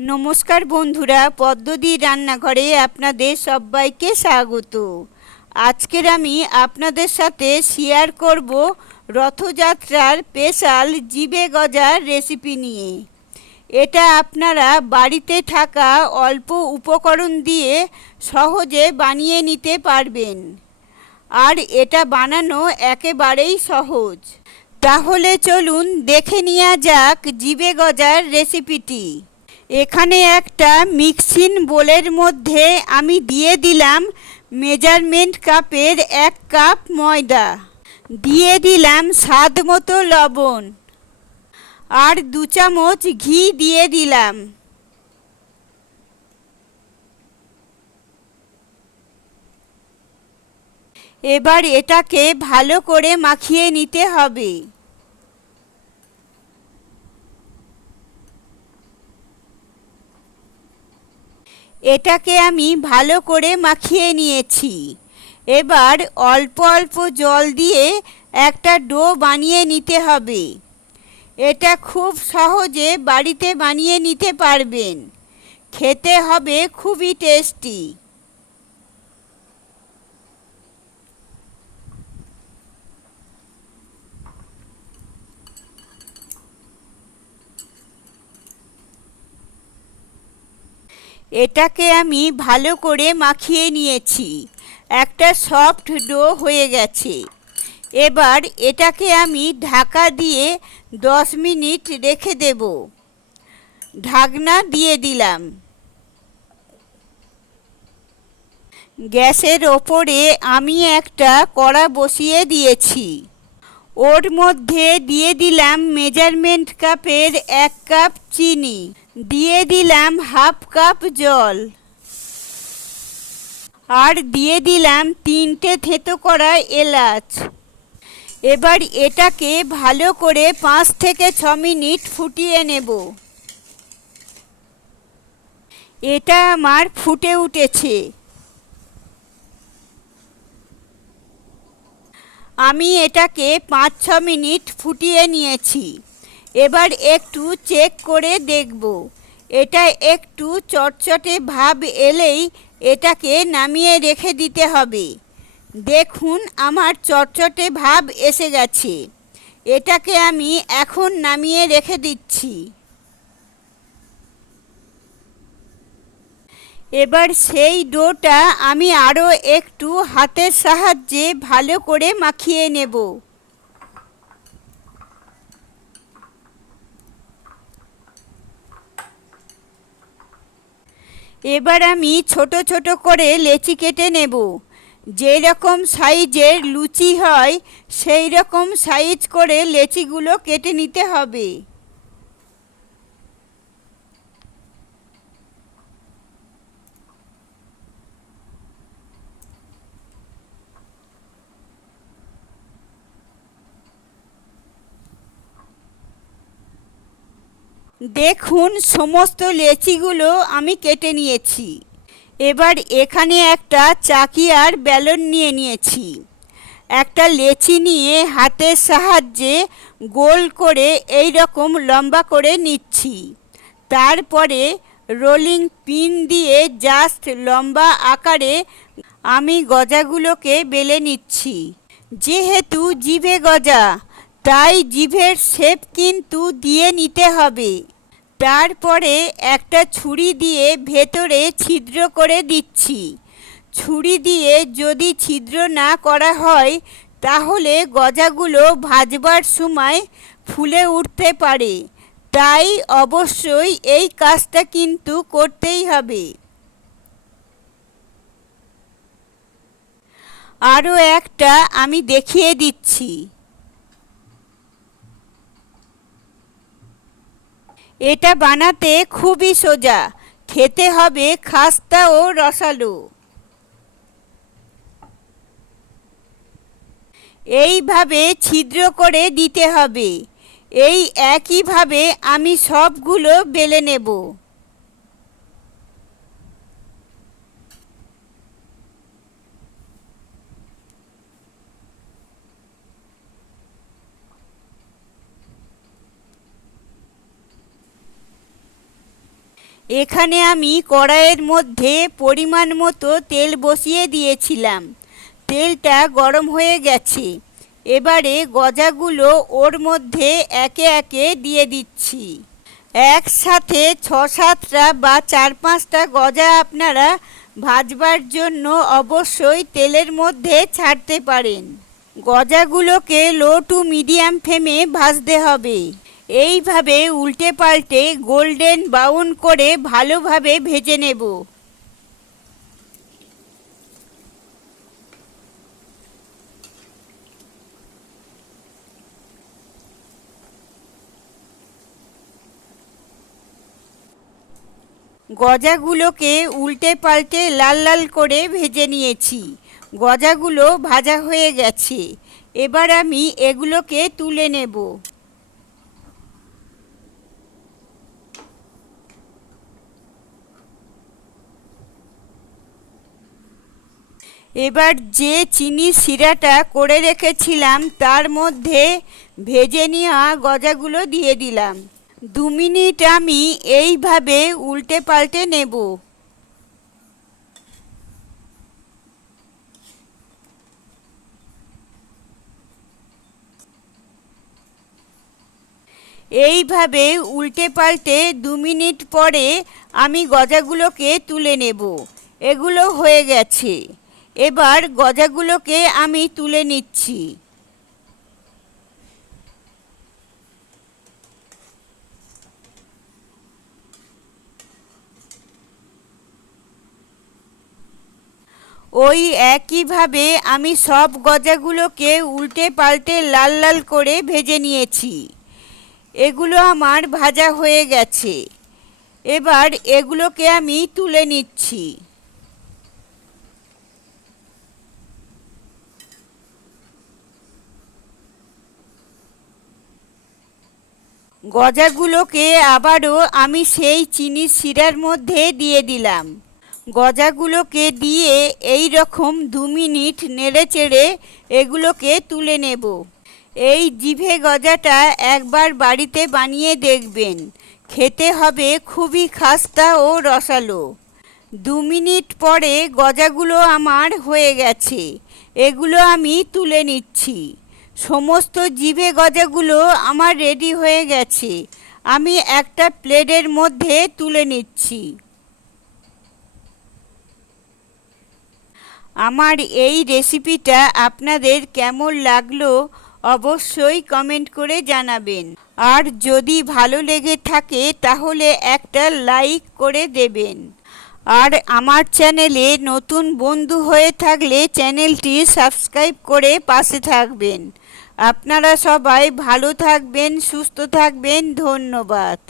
নমস্কার বন্ধুরা, পদ্মদির রান্নাঘরে আপনাদের সবাইকে স্বাগত। আজকের আমি আপনাদের সাথে শেয়ার করব রথযাত্রার স্পেশাল জিভে গজার রেসিপি নিয়ে। এটা আপনারা বাড়িতে থাকা অল্প উপকরণ দিয়ে সহজে বানিয়ে নিতে পারবেন, আর এটা বানানো একেবারেই সহজ। তাহলে চলুন দেখে নেওয়া যাক জিভে গজার রেসিপিটি। এখানে একটা মিক্সিং বোলের মধ্যে আমি দিয়ে দিলাম মেজারমেন্ট কাপের 1 কাপ ময়দা, দিয়ে দিলাম স্বাদ মতো লবণ, আর 2 চামচ ঘি দিয়ে দিলাম। এবার এটাকে ভালো করে মাখিয়ে নিতে হবে। এটাকে আমি ভালো করে মাখিয়ে নিয়েছি। এবার অল্প অল্প জল দিয়ে একটা ডো বানিয়ে নিতে হবে। এটা খুব সহজে বাড়িতে বানিয়ে নিতে পারবেন। খেতে হবে খুবই টেস্টি। এটাকে আমি ভালো করে মাখিয়ে নিয়েছি। একটা সফট ডো হয়ে গেছে। এবার এটাকে আমি ঢাকা দিয়ে 10 মিনিট রেখে দেব। ঢাকনা দিয়ে দিলাম। গ্যাসের ওপরে আমি একটা কড়া বসিয়ে দিয়েছি। ওর মধ্যে দিয়ে দিলাম মেজারমেন্ট কাপের 1 কাপ চিনি, দিয়ে দিলাম হাফ কাপ জল, আর দিয়ে দিলাম 3টে থেঁতো করা এলাচ। এবার এটাকে ভালো করে 5 থেকে 6 মিনিট ফুটিয়ে নেব। এটা আমার ফুটে উঠেছে। আমি এটাকে 5-6 মিনিট ফুটিয়ে নিয়েছি। এবার একটু চেক করে দেখব। এটা একটু চটচটে ভাব এলেই এটাকে নামিয়ে রেখে দিতে হবে। দেখুন আমার চটচটে ভাব এসে গেছে। এটাকে আমি এখন নামিয়ে রেখে দিচ্ছি। এবার সেই ডোটা আমি আরও একটু হাতের সাহায্যে ভালো করে মাখিয়ে নেব। এবার আমি ছোট ছোট করে লেচি কেটে নেব। যেই রকম সাইজের লুচি হয় সেই রকম সাইজ করে লেচিগুলো কেটে নিতে হবে। দেখুন সমস্ত লেচিগুলো আমি কেটে নিয়েছি। এবার এখানে একটা চাকি আর বেলন নিয়ে নিয়েছি। একটা লেচি নিয়ে হাতের সাহায্যে গোল করে এই রকম লম্বা করে নিচ্ছি। তারপরে রোলিং পিন দিয়ে জাস্ট লম্বা আকারে আমি গজাগুলোকে বেলে নিচ্ছি। যেহেতু জিভে গজা, তাই জিভের শেপ কিন্তু দিয়ে নিতে হবে। তারপরে একটা ছুরি দিয়ে ভেতরে ছিদ্র করে দিচ্ছি। ছুরি দিয়ে যদি ছিদ্র না করা হয় তাহলে গজাগুলো ভাজবার সময় ফুলে উঠতে পারে। তাই অবশ্যই এই কাজটা কিন্তু করতেই হবে। আরও একটা আমি দেখিয়ে দিচ্ছি। এটা বানাতে খুবই সোজা। খেতে হবে খাস্তা ও রসালো। এইভাবে ছিদ্র করে দিতে হবে। এই একইভাবে আমি সবগুলো বেলে নেব। এখানে আমি কড়াইয়ের মধ্যে পরিমাণ মতো তেল বসিয়ে দিয়েছিলাম। তেলটা গরম হয়ে গেছে। এবারে গজাগুলো ওর মধ্যে একে একে দিয়ে দিচ্ছি। একসাথে 6-7টা বা 4-5টা গজা আপনারা ভাজবার জন্য অবশ্যই তেলের মধ্যে ছাড়তে পারেন। গজাগুলোকে লো টু মিডিয়াম ফ্লেমে ভাজতে হবে। এইভাবে উল্টে পাল্টে গোল্ডেন ব্রাউন করে ভালোভাবে ভেজে নেব। গজাগুলোকে উল্টে পাল্টে লাল লাল করে ভেজে নিয়েছি। গজাগুলো ভাজা হয়ে গেছে। এবার আমি এগুলোকে তুলে নেব। এবার যে চিনি শিরাটা করে রেখেছিলাম তার মধ্যে ভেজে নেওয়া গজাগুলো দিয়ে দিলাম। 2 মিনিট আমি এইভাবে উল্টে পাল্টে নেব। এইভাবে উল্টে পাল্টে 2 মিনিট পরে আমি গজাগুলোকে তুলে নেব। এগুলো হয়ে গেছে। এবার গজাগুলোকে আমি তুলে নিচ্ছি। ওই একইভাবে আমি সব গজাগুলোকে উল্টে পাল্টে লাল লাল করে ভেজে নিয়েছি। এগুলো আমার ভাজা হয়ে গেছে। এবার এগুলোকে আমি তুলে নিচ্ছি। গজাগুলোকে আবারও আমি সেই চিনির শিরার মধ্যে দিয়ে দিলাম। গজাগুলোকে দিয়ে এই রকম 2 মিনিট নেড়েচেড়ে এগুলোকে তুলে নেব। এই জিভে গজাটা একবার বাড়িতে বানিয়ে দেখবেন। খেতে হবে খুবই খাস্তা ও রসালো। 2 মিনিট পরে গজাগুলো আমার হয়ে গেছে। এগুলো আমি তুলে নিচ্ছি। সমস্ত জিভে গজাগুলো আমার রেডি হয়ে গেছে। আমি একটা প্লেটের মধ্যে তুলে নিচ্ছি। আমার এই রেসিপিটা আপনাদের কেমন লাগলো অবশ্যই কমেন্ট করে জানাবেন। আর যদি ভালো লেগে থাকে তাহলে একটা লাইক করে দেবেন। আর আমার চ্যানেলে নতুন বন্ধু হয়ে থাকলে চ্যানেলটি সাবস্ক্রাইব করে পাশে থাকবেন। আপনারা সবাই ভালো থাকবেন, সুস্থ থাকবেন। ধন্যবাদ।